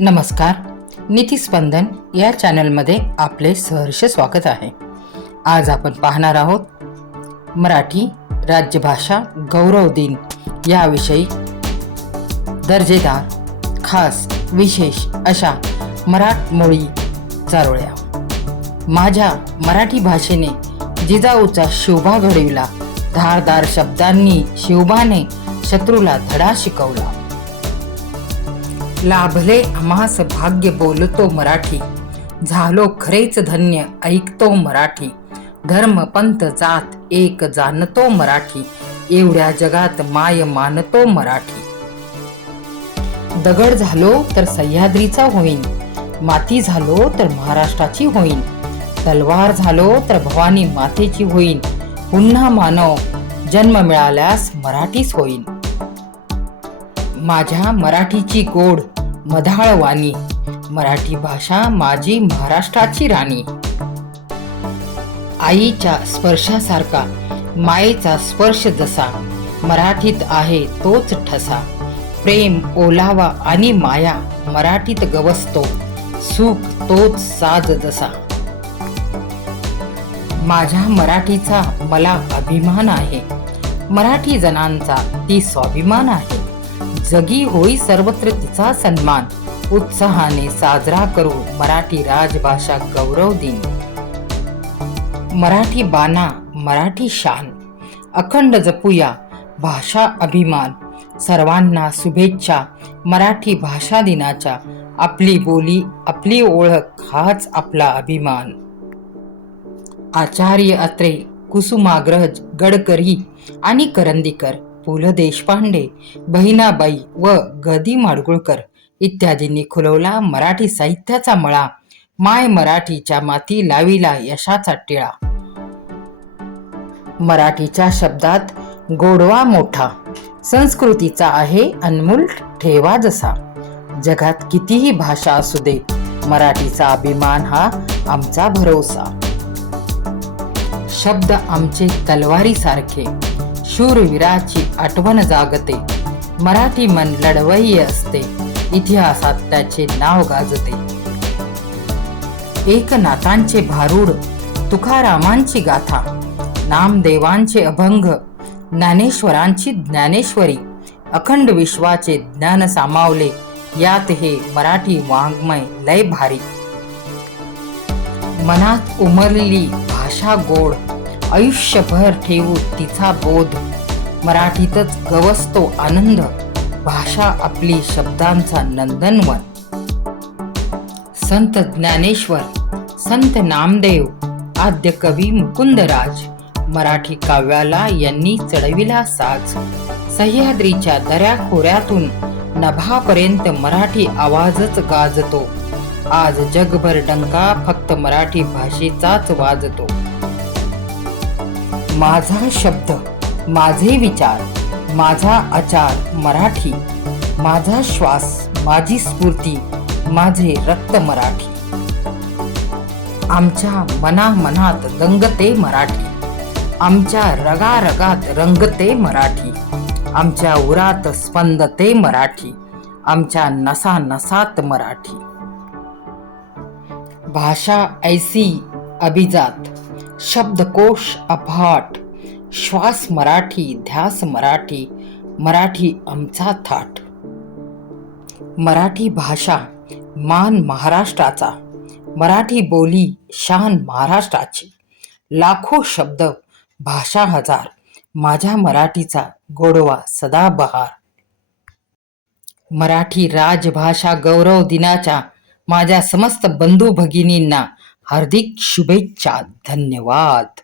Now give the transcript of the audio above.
नमस्कार. नीतिस्पंदन या चॅनलमध्ये आपले सहर्ष स्वागत आहे. आज आपण पाहणार आहोत मराठी राज्यभाषा गौरव दिन याविषयी दर्जेदार, खास, विशेष अशा मराठमोळी चारोळ्या. माझ्या मराठी भाषेने जिजाऊचा शिवबा घडविला, धारदार शब्दांनी शिवबाने शत्रूला धडा शिकवला. लाभले आम्हास भाग्य बोलतो मराठी, झालो खरेच धन्य ऐकतो मराठी. धर्म पंथ जात एक जाणतो मराठी, एवढ्या जगात माय मानतो मराठी. दगड झालो तर सह्याद्रीचा होईन, माती झालो तर महाराष्ट्राची होईन, तलवार झालो तर भवानी मातेची होईन, पुन्हा मानव जन्म मिळाल्यास मराठीच होईन. माझ्या मराठीची गोड मधाळ वाणी, मराठी भाषा माझी महाराष्ट्राची राणी. आईच्या स्पर्शासारखा मायेचा स्पर्श जसा, मराठीत आहे तोच ठसा. प्रेम, ओलावा आणि माया मराठीत गवसतो, सुख तोच साज जसा. माझ्या मराठीचा मला अभिमान आहे, मराठी जनांचा ती स्वाभिमान आहे. जगी होई सर्वत्र तिचा सन्मान, उत्साहाने साजरा करू मराठी राजभाषा गौरव दिन. मराठी बाणा, मराठी शान, अखंड जपूया भाषा अभिमान. सर्वांना शुभेच्छा मराठी भाषा दिनाच्या. आपली बोली, आपली ओळख हाच आपला अभिमान. आचार्य अत्रे, कुसुमाग्रज, गडकरी आणि करंदीकर, पु ल देशपांडे, बहिणाबाई व ग दि माडगुळकर इत्यादींनी खुलवला मराठी साहित्याचा मळा. माय मराठीच्या माती लाविला यशाचा टिळा. मराठीच्या शब्दात गोडवा मोठा, संस्कृतीचा आहे अनमोल ठेवा जसा. जगात कितीही भाषा असू दे, मराठीचा अभिमान हा आमचा भरोसा. शब्द आमचे तलवारी सारखे, शूरवीराची आठवण जागते. मराठी मन लढवय्ये असते, इतिहासात त्याचे नाव गाजते. एकनाथांचे भारूड, तुकारामांची गाथा, नामदेवांचे अभंग, ज्ञानेश्वरांची ज्ञानेश्वरी. अखंड विश्वाचे ज्ञान सामावले यात हे मराठी वाङ्मय लय भारी. मनात उमरलेली भाषा गोड, आयुष्यभर ठेवू तिचा बोध. मराठीतच गवसतो आनंद, भाषा आपली शब्दांचा नंदनवन. संत ज्ञानेश्वर, संत नामदेव, आद्य कवी मुकुंदराज, मराठी काव्याला यांनी चढविला साज. सह्याद्रीच्या दऱ्याखोऱ्यातून नभापर्यंत मराठी आवाजच गाजतो. आज जगभर डंका फक्त मराठी भाषेचाच वाजतो. माझा शब्द, माझे विचार, माझा आचार मराठी. माझा श्वास, माझी स्फूर्ती, माझे रक्त मराठी. आमच्या मनामनात रंगते मराठी, आमच्या रगारगात रंगते मराठी. आमच्या उरात स्पंदते मराठी, आमच्या नसानसात मराठी. भाषा ऐसी अभिजात, शब्दकोश अफाट. श्वास मराठी, ध्यास मराठी, मराठी आमचा थाट. मराठी भाषा मान महाराष्ट्राचा, मराठी बोली शान महाराष्ट्राची. लाखो शब्द, भाषा हजार, माझ्या मराठीचा गोडवा सदा बहार. मराठी राजभाषा गौरव दिनाच्या माझ्या समस्त बंधू भगिनींना हार्दिक शुभेच्छा. धन्यवाद.